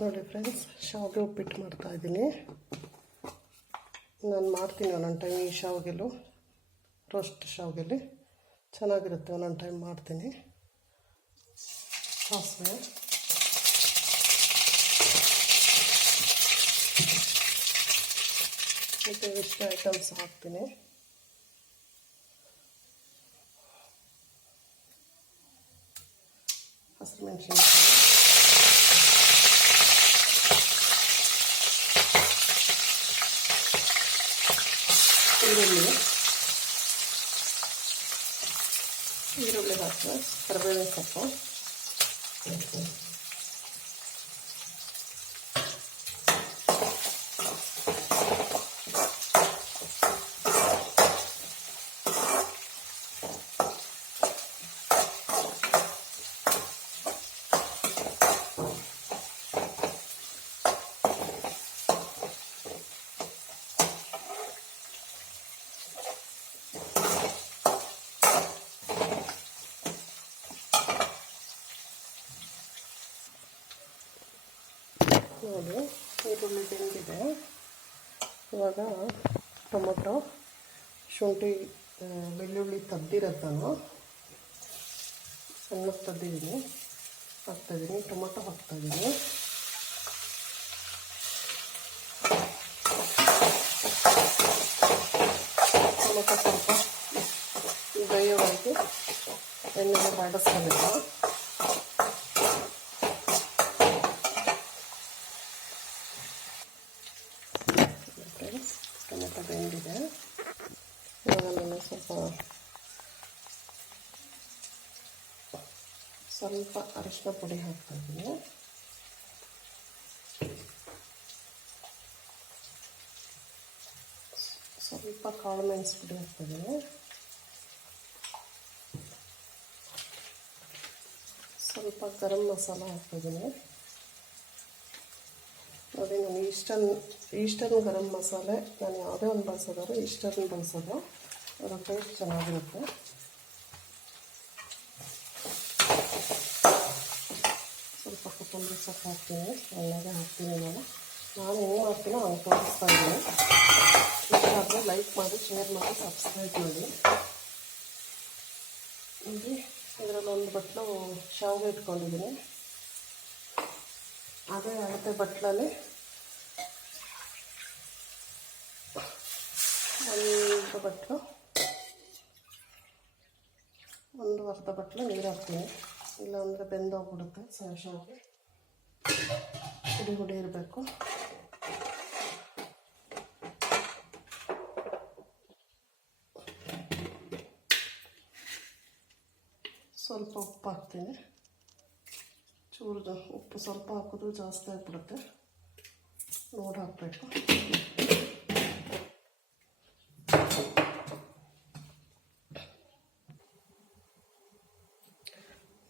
ನೋಡಿ ಫ್ರೆಂಡ್ಸ್, ಶಾವಿಗೆ ಉಪ್ಪಿಟ್ಟು ಮಾಡ್ತಾಯಿದ್ದೀನಿ. ನಾನು ಮಾಡ್ತೀನಿ ಒಂದೊಂದು ಟೈಮ್ ಈ ಶಾವಿಗೆಲು, ರೋಸ್ಟ್ ಶಾವಿಗೆಲಿ ಚೆನ್ನಾಗಿರುತ್ತೆ. ಒಂದೊಂದು ಟೈಮ್ ಮಾಡ್ತೀನಿ. ಸಾಸಿವೆ, ಮತ್ತು ಇಷ್ಟು ಐಟಮ್ಸ್ ಹಾಕ್ತೀನಿ. ಹಸಿಮೆಣಸಿನ್ಕಾಯಿ, ಈರುಳ್ಳಿ ಹಾಕಿ, ಕರಿಬೇವಿನ ಸೊಪ್ಪು, ನೋಡಿ ಈರುಳ್ಳಿ ಬೆಂದಿದೆ. ಇವಾಗ ಟೊಮೊಟೊ, ಶುಂಠಿ, ಬೆಳ್ಳುಳ್ಳಿ ತೆಗ್ದಿರೋದು ನಾನು ಸಣ್ಣಕ್ಕೆ ತೆಗ್ದಿದ್ದೀನಿ, ಹಾಕ್ತಾಯಿದ್ದೀನಿ. ಟೊಮೊಟೊ ಹಾಕ್ತಾಯಿದ್ದೀನಿ. ಟೊಮೊಟೊ ಸ್ವಲ್ಪ ಬೇಯೋವರೆಗೆ ಎಣ್ಣೆಗೆ ಬಾಡಿಸ್ಕೋಬೇಕು. ಟೊಮೆಟೊ ಬೆಂದಿದೆ. ಇವಾಗ ನಾನು ಸ್ವಲ್ಪ ಅರಿಶಿನ ಪುಡಿ ಹಾಕ್ತಾಯಿದ್ದೀನಿ. ಸ್ವಲ್ಪ ಕಾಳು ಮೆಣಸು ಪುಡಿ ಹಾಕ್ತಾಯಿದ್ದೀನಿ. ಸ್ವಲ್ಪ ಗರಂ ಮಸಾಲ ಹಾಕ್ತಾಯಿದ್ದೀನಿ. ನೋಡಿ, ನಾನು ಈಸ್ಟರ್ನ್ ಗರಂ ಮಸಾಲೆ ನಾನು ಯಾವುದೇ ಒಂದು ಬಳಸೋದಾದ್ರೆ ಈಸ್ಟರ್ನ್ ಬಳಸೋದು, ಅದರ ಟೇಸ್ಟ್ ಚೆನ್ನಾಗಿರುತ್ತೆ. ಸ್ವಲ್ಪ ಕೊತ್ತಂಬರಿ ಸೊಪ್ಪು ಹಾಕ್ತೀನಿ, ಎಣ್ಣೆಗೆ ಹಾಕ್ತೀನಿ. ನಾನು ಹೆಂಗೆ ಮಾಡ್ತೀನೋ ಹಂಗೆ ತೋರಿಸ್ತಾ ಇದ್ದೀನಿ. ಇಷ್ಟ ಆದರೆ ಲೈಕ್ ಮಾಡಿ, ಶೇರ್ ಮಾಡಿ, ಸಬ್ಸ್ಕ್ರೈಬ್ ಮಾಡಿ. ನೋಡಿ, ಇದರಲ್ಲಿ ಒಂದು ಬಟ್ಲು ಶಾವಿಗೆ ಇಟ್ಕೊಂಡಿದ್ದೀನಿ. ಅದೇ ಅಳತೆ ಬಟ್ಲಲ್ಲಿ ಒಂದು ಅರ್ಧ ಬಟ್ಲು ನೀರು ಹಾಕ್ತೀನಿ. ಇಲ್ಲಾಂದರೆ ಬೆಂದೋಗ್ಬಿಡುತ್ತೆ. ಶಾವಿಗೆ ಹುಡಿ ಹುಡಿ ಇರಬೇಕು. ಸ್ವಲ್ಪ ಉಪ್ಪು ಹಾಕ್ತೀನಿ. ಚೂರು ಉಪ್ಪು ಸ್ವಲ್ಪ ಹಾಕಿದ್ರು ಜಾಸ್ತಿ ಆಗಿಬಿಡುತ್ತೆ, ನೋಡಿ ಹಾಕಬೇಕು.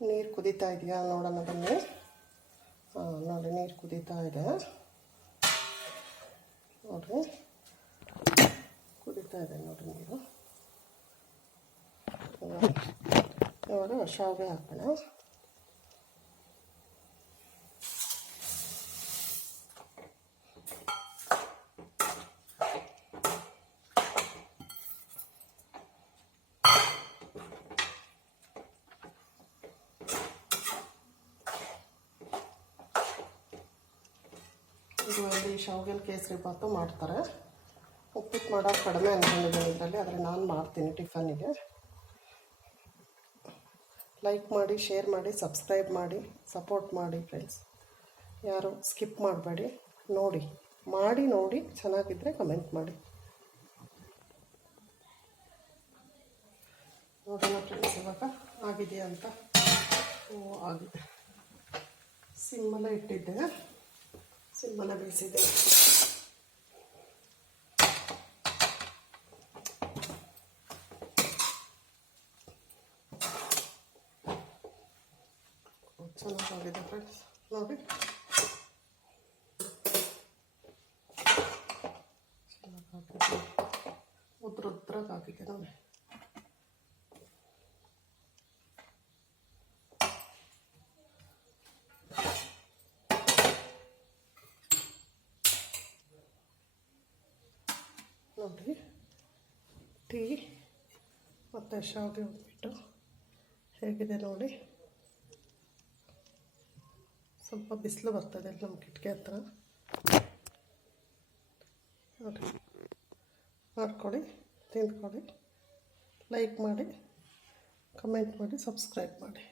ನೀರು ಕುದೀತಾ ಇದೆಯಾ ನೋಡೋಣ ಬನ್ನಿ. ನೋಡಿ, ನೀರು ಕುದೀತಾ ಇದೆ. ನೋಡಿರಿ, ಕುದೀತಾ ಇದೆ ನೋಡಿ ನೀರು. ಇವಾಗ ಶಾವಿಗೆ ಹಾಕೋಣ. ಇದು ಇಲ್ಲಿ ಶಾವಿಗೆ ಕೇಸರಿ ಬಾತು ಮಾಡ್ತಾರೆ. ಉಪ್ಪಿಟ್ಟು ಮಾಡೋದು ಕಡಿಮೆ ಅಂದ್ಕೊಂಡಿದ್ದೀನಿ ಇದರಲ್ಲಿ, ಆದರೆ ನಾನು ಮಾಡ್ತೀನಿ ಟಿಫನ್ನಿಗೆ. ಲೈಕ್ ಮಾಡಿ, ಶೇರ್ ಮಾಡಿ, ಸಬ್ಸ್ಕ್ರೈಬ್ ಮಾಡಿ, ಸಪೋರ್ಟ್ ಮಾಡಿ ಫ್ರೆಂಡ್ಸ್. ಯಾರು ಸ್ಕಿಪ್ ಮಾಡಬೇಡಿ, ನೋಡಿ ಚೆನ್ನಾಗಿದ್ದರೆ ಕಮೆಂಟ್ ಮಾಡಿ. ನೋಡೋಣ ಫ್ರೆಂಡ್ಸ್ ಇವಾಗ ಆಗಿದೆಯಾ ಅಂತ. ಆಗಿದೆ. ಸಿಮ್ಮಲ್ಲೇ ಇಟ್ಟಿದ್ದೆ, ಸಿಮ್ಮಲ್ಲೇ ಬೇಯಿಸಿದ್ದೆ. ಚೆನ್ನಾಗಿದೆ ಫ್ರೆಂಡ್ಸ್, ನೋಡಿ. ಉದ್ರಾಗಿ ಹಾಕಿದ್ದೆ ನೋಡಿ. ನೋಡಿ ಟೀ ಮತ್ತು ಶಾವಿಗೆ ಉಪ್ಪಿಟ್ಟು ಹೇಗಿದೆ ನೋಡಿ. ಸ್ವಲ್ಪ ಬಿಸಿಲು ಬರ್ತದೆ ನಮ್ಮ ಕಿಟಕಿ ಹತ್ರ. ನೋಡಿ ಮಾಡ್ಕೊಳ್ಳಿ, ತಿಂದ್ಕೊಳ್ಳಿ, ಲೈಕ್ ಮಾಡಿ, ಕಮೆಂಟ್ ಮಾಡಿ, ಸಬ್ಸ್ಕ್ರೈಬ್ ಮಾಡಿ.